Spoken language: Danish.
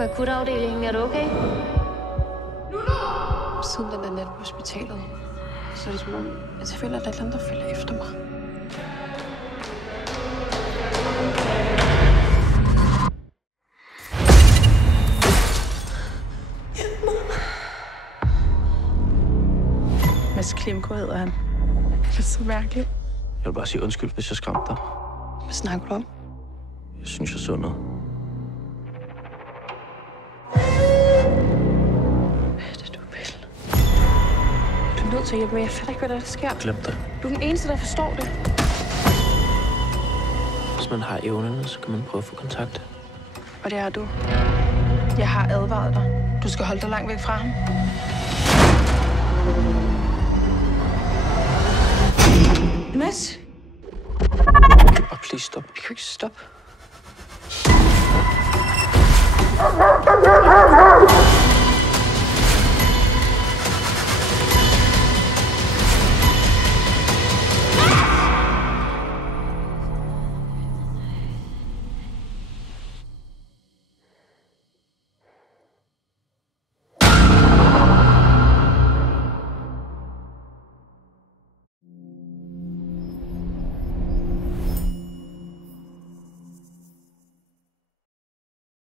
På akutafdelingen, er du okay? Siden den der nat på hospitalet, så er det som om, at jeg føler, at der er et eller andet, der følger efter mig. Hjælp mig. Mads Klimko hedder han. Det er så mærkeligt. Jeg vil bare sige undskyld, hvis jeg skræmte dig. Hvad snakker du om? Jeg synes, jeg så noget. Hvad er det, du vil? Du er nødt til at hjælpe mig. Jeg fatter ikke, hvad der sker. Glem det. Du er den eneste, der forstår det. Hvis man har evnerne, så kan man prøve at få kontakt. Og det er du. Jeg har advaret dig. Du skal holde dig langt væk fra ham. Mads? Og please stop. Vi kan ikke stoppe.